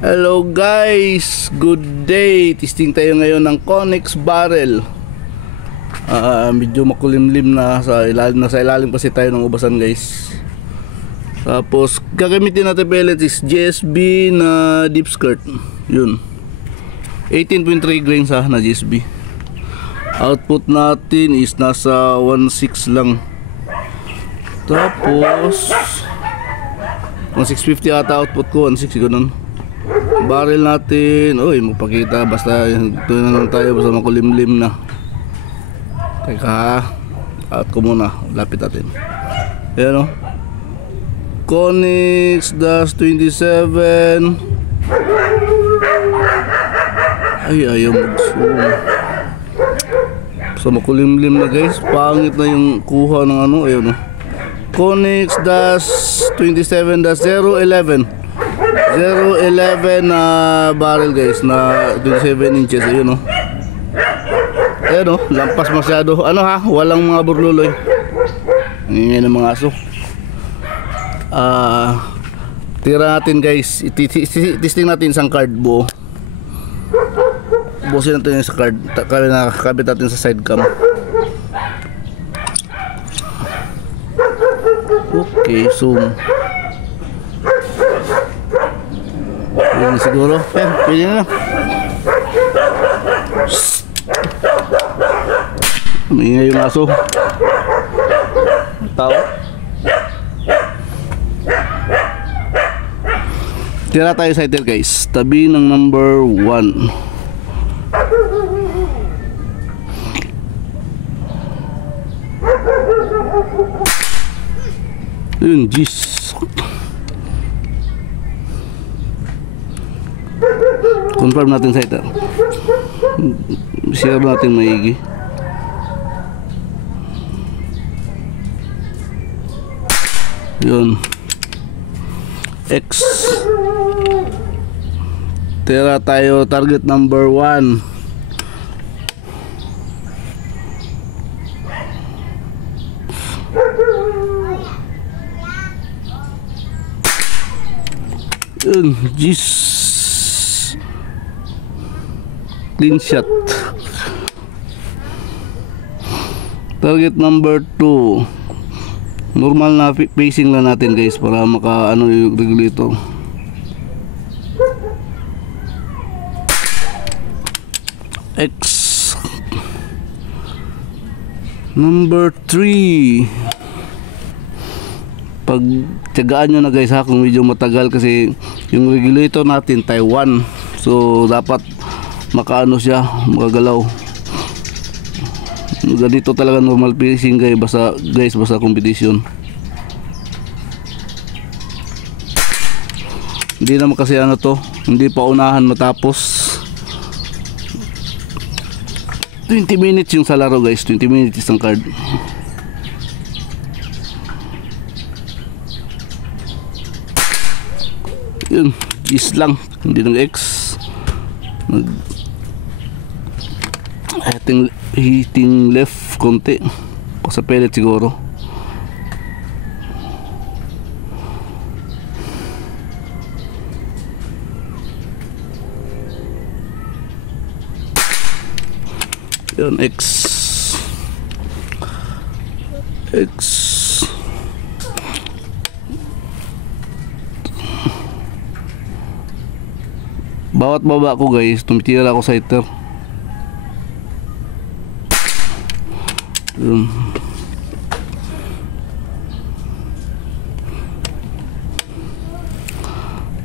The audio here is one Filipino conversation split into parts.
Hello guys, good day. Testing tayo ngayon ng Conex barrel. Medyo makulimlim na sa ilalim kasi tayo ng ubasan guys. Tapos gagamitin natin pellets is GSB na deep skirt. Yun, 18.3 grains na GSB. Output natin is nasa 1.6 lang. Tapos 1.650 ata output ko, 1.6 ganun. Barrel natin, magpakita basta ito na lang tayo, basta makulimlim na. Teka, out ko muna, lapit natin. Ayan o, Conex Dash 27. Ayaw mag-zoom. So makulimlim na guys, pangit na yung kuha ng ayun o, Conex Dash 27-011 na barrel guys, na 27 inches. Ayun o, ayun o, lampas masyado. Walang mga burluloy. Ngayon ng mga aso. Tira natin guys, testing natin isang card buo. Busin natin yung sa card, nakakabit natin sa side cam. Okay, zoom. Pwede na siguro. Pwede na. Maingay yung aso. Tao. Tira tayo sa item guys, tabi ng number 1. Yun, jeez. Confirm natin sa ito. Share natin maigi. Yun, X. Tira tayo target number 1. Yun, jeez. Clean shot. Target number 2. Normal na pacing lang natin guys, para maka yung regulator. X. Number 3. Pag tiyagaan nyo na guys kung medyo matagal, kasi yung regulator natin Taiwan, so dapat makaano siya, magagalaw. Ganito talaga normal pacing guys, basta competition. Hindi naman kasi hindi pa unahan matapos. 20 minutes yung sa laro guys, 20 minutes isang card. Yun, is lang, hindi ng X. Hitting left konti o sa pellet siguro. Yun, X. Bawat baba ko guys, tumitira ako sa iter. Yun.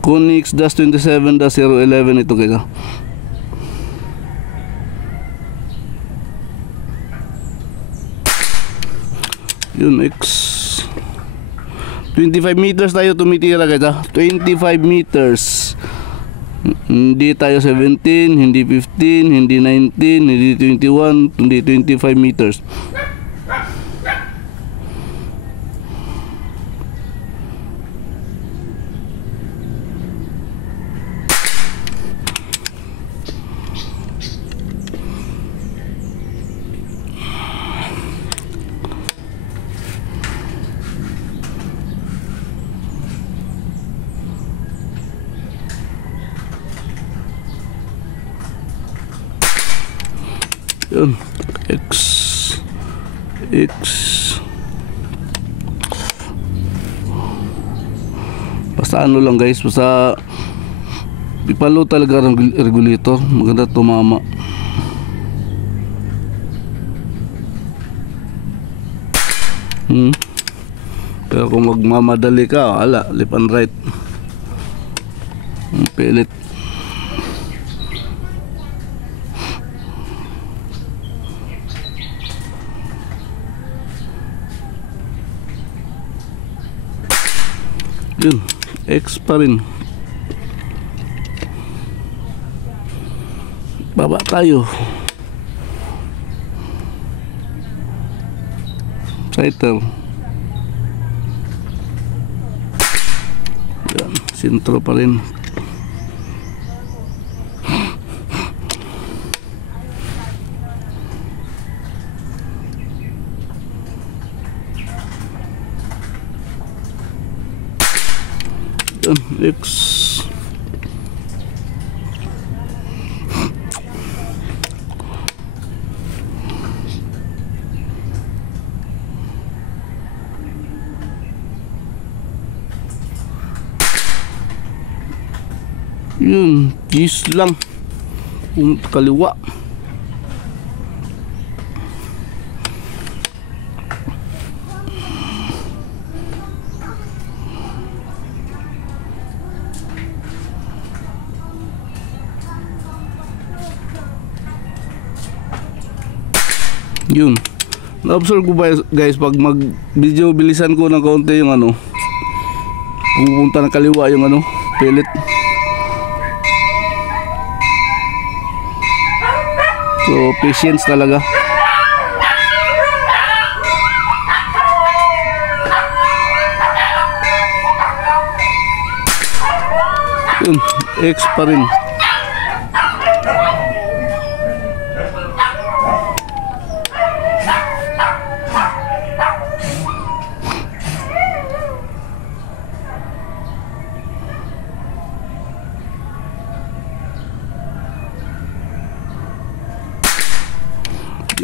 Conex Dash 27-011 ito guys. Yun, X. 25 meters tayo tumitira guys. 25 meters. Hindi tayo 17, hindi 15, hindi 19, hindi 21, hindi 25 meters. Yun. X. Basta ano lang guys, basta ipalo talaga ng regulator, maganda tumama. Pero kung magmamadali ka, ala, left and right. Pilit. Yun, X pa rin. Baba tayo. Sighter. Yan, sintro pa rin. Yan, X. Yun, gis lang. Kaliwa. Yun. Na-observe ko ba guys, pag mag-video bilisan ko ng kaunti yung ano, pupunta ng kaliwa yung ano, pellet. So, patience talaga. Yun, X pa rin.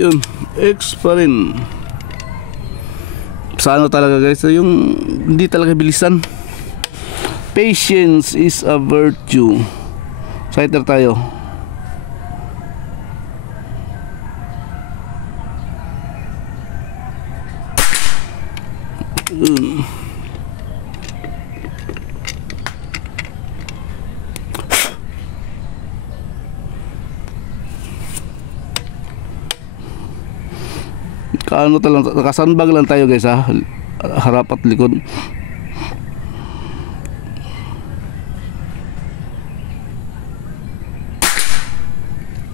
Yun, X pa rin. Sa ano talaga guys, yung hindi talaga bilisan. Patience is a virtue. Sighter tayo. Yun. Kaano talaga, nakasanbag lang tayo guys ha, harap at likod.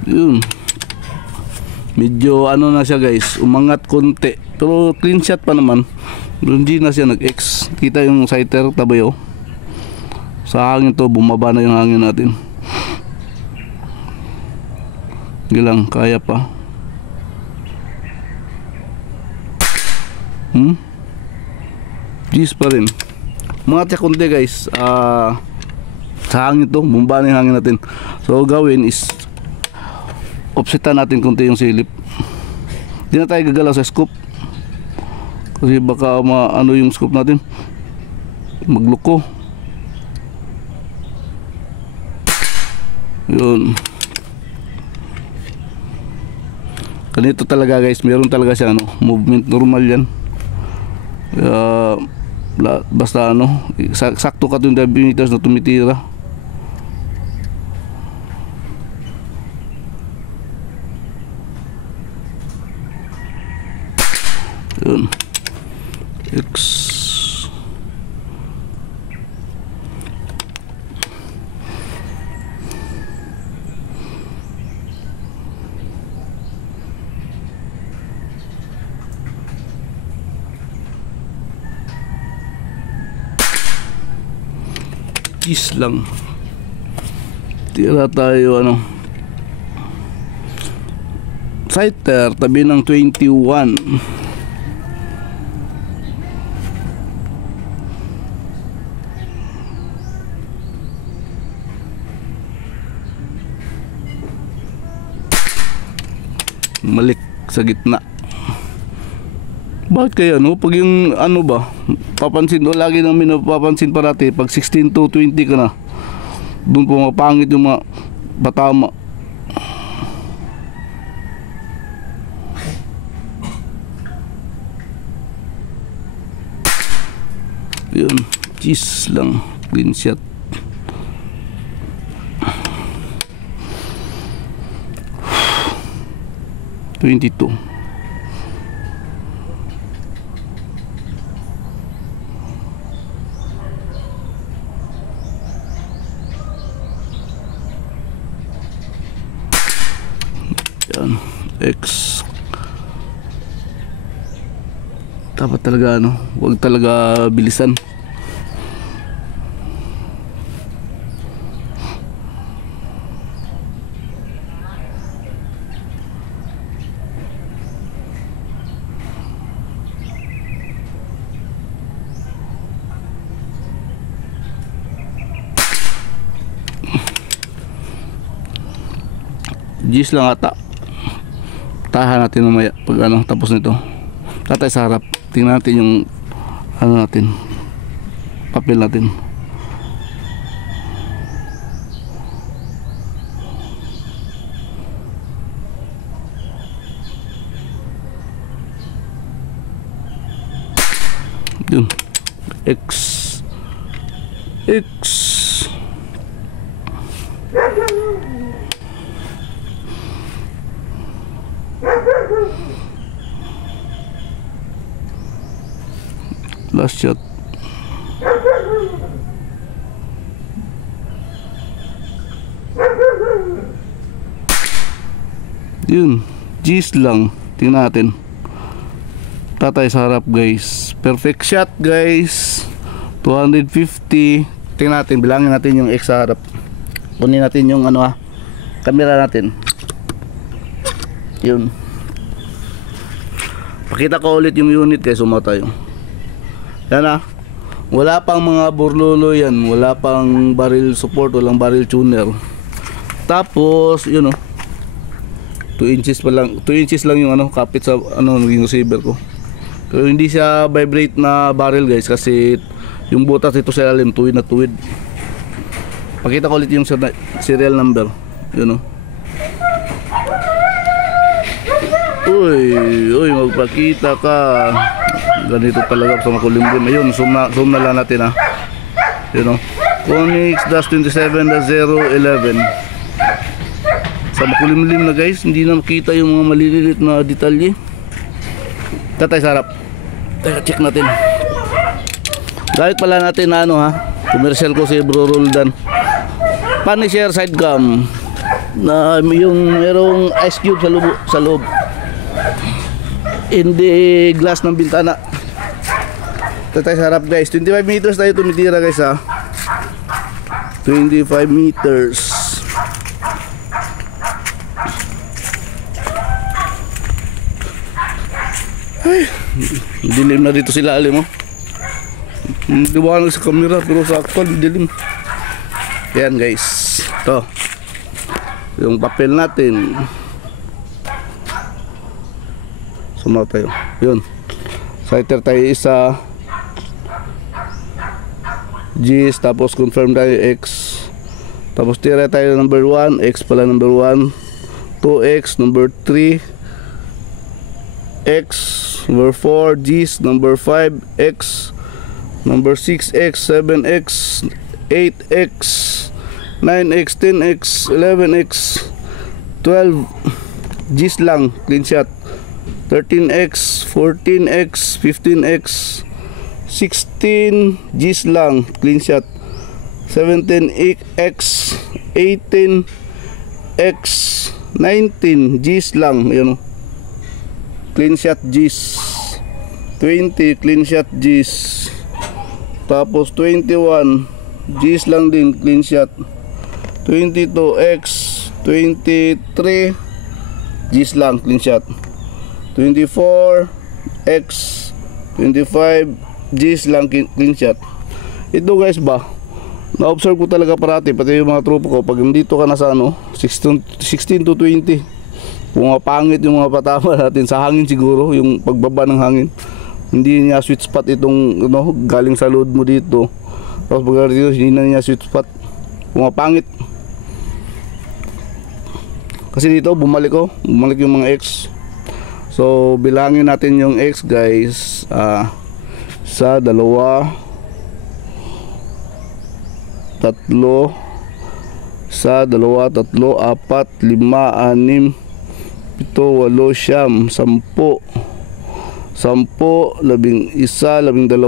Yun, medyo ano na siya guys, umangat konti, pero clean shot pa naman. Hindi na siya nag-X. Kita yung sighter tabay oh, sa hangin to, bumaba na yung hangin natin. Hindi lang, kaya pa. Gis pa rin. Mga tiyakunde guys, sa hangin to, bumaba na yung hangin natin. So gawin is offsetan natin konti yung silip. Hindi na tayo gagalaw sa scoop, kasi baka ano yung scoop natin, magluko. Yun. Ganito talaga guys, meron talaga siya ano, movement, normal yan. Basta ano, sakto ka 'yung diameters na tumitira. Yun, X. Lang tira tayo ano, sighter tabi ng 21. malik sa gitna. Bakit kaya no? Pag yung ano ba, papansin o lagi namin napapansin parati, pag 16 to 20 ka na, doon po mapangit yung mga patama. Yun, cheese lang, clean shot. $22. Yan, X. Dapat talaga ano, huwag talaga bilisan. Gis lang ata. Tahan natin mamaya pag ano tapos nito. Tatay sa harap. Tingnan natin yung ano natin, papel natin. Yun, X. Last shot. Yun, G's lang. Tingnan natin. Tatay sa harap guys. Perfect shot guys. 250. Tingnan natin, bilangin natin yung X sa harap. Kunin natin yung ano camera natin. Yun. Pakita ko ulit yung unit guys, tayo. Yan wala pang mga burlolo yan, wala pang barrel support, walang barrel tuner. Tapos yun 2 inches pa lang, 2 inches lang yung kapit sa naging receiver ko. Pero hindi siya vibrate na barrel guys, kasi yung butas ito sa ilalim tuwid na tuwid. Pakita ko ulit yung serial number. Yun Uy, magpakita ka. Ganito talaga sa makulimlim. Ayun, zoom na lang natin Yun Konix-27-011. Sa makulimlim na guys, hindi na makita yung mga maliliit na detalye. Tatay sa harap. Teka, check natin. Gamit pala natin na commercial ko si Bro Roldan. Punisher side cam na yung merong ice cube sa loob. Hindi glass ng bintana. Tatay sa harap guys. 25 meters tayo tumitira guys 25 meters. Ay, dilim na dito sila alim liwanag sa camera pero sa actual dilim. Yan guys, ito yung papel natin. Sumaw tayo. Yun, citer tayo isa, G's, tapos confirm tayo X, tapos tira tayo number 1, X pala number 1, 2X number 3, X number 4, G's number 5, X number 6X, 7X, 8X, 9X, 10X, 11X, 12 G's lang, clean shot. 13X, 14X, 15X, 16 G's lang, clean shot. 17X, 18X, 19 G's lang, yun clean shot G's. 20 clean shot G's. Tapos 21 G's lang din, clean shot. 22X, 23 G's lang, clean shot. 24X, 25 G's lang, clean shot. Ito guys ba, na-observe ko talaga parati, pati yung mga tropa ko, pag dito ka na sa 16 to 20, Kung pangit yung mga patama natin sa hangin siguro, yung pagbaba ng hangin. Hindi niya sweet spot itong galing sa load mo dito. Tapos pag dito, hindi na niya sweet spot. Kung pangit. Kasi dito bumalik yung mga X. So bilangin natin yung X guys. Sa 2, 3, 4, 5, 6, 7,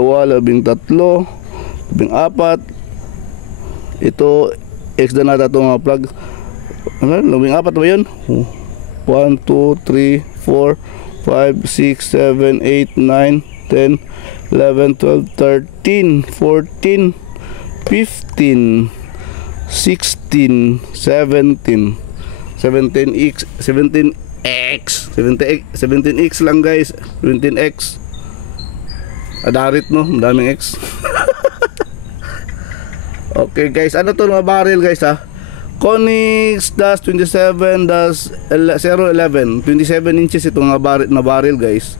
8, 9, 10, 11, 12, 13, 14, 14. Ito X na nata itong mga plug. Ano? 14 ba yun? 1, 2, 3, 4, 5, 6, 7, 8, 9, 10, 11, 12, 13, 14, 15, 16, 17, 17X, 17X lang guys, 17X. Adarit no, daming X. Okay guys, ano to mga barrel guys ha? Konix dash 27-011, 27 inches itong na barrel guys.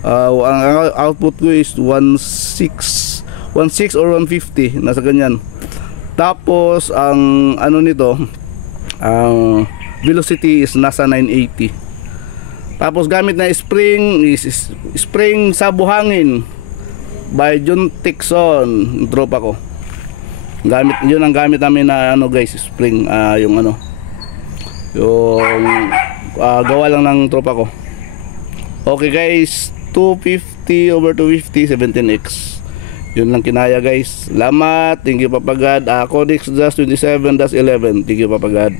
Ang output ko is 16 or 150, nasa ganyan. Tapos ang ano nito, ang velocity is nasa 980. Tapos gamit na spring is spring sa buhangin by John Tixon, tropa ko. Gamit yun ang gamit namin na guys, spring, yung gawa lang ng tropa ko. Okay guys, 250/250 17X. Yun lang kinaya guys. Salamat, thank you Papa God. Konix dash 27-11, thank you Papa God.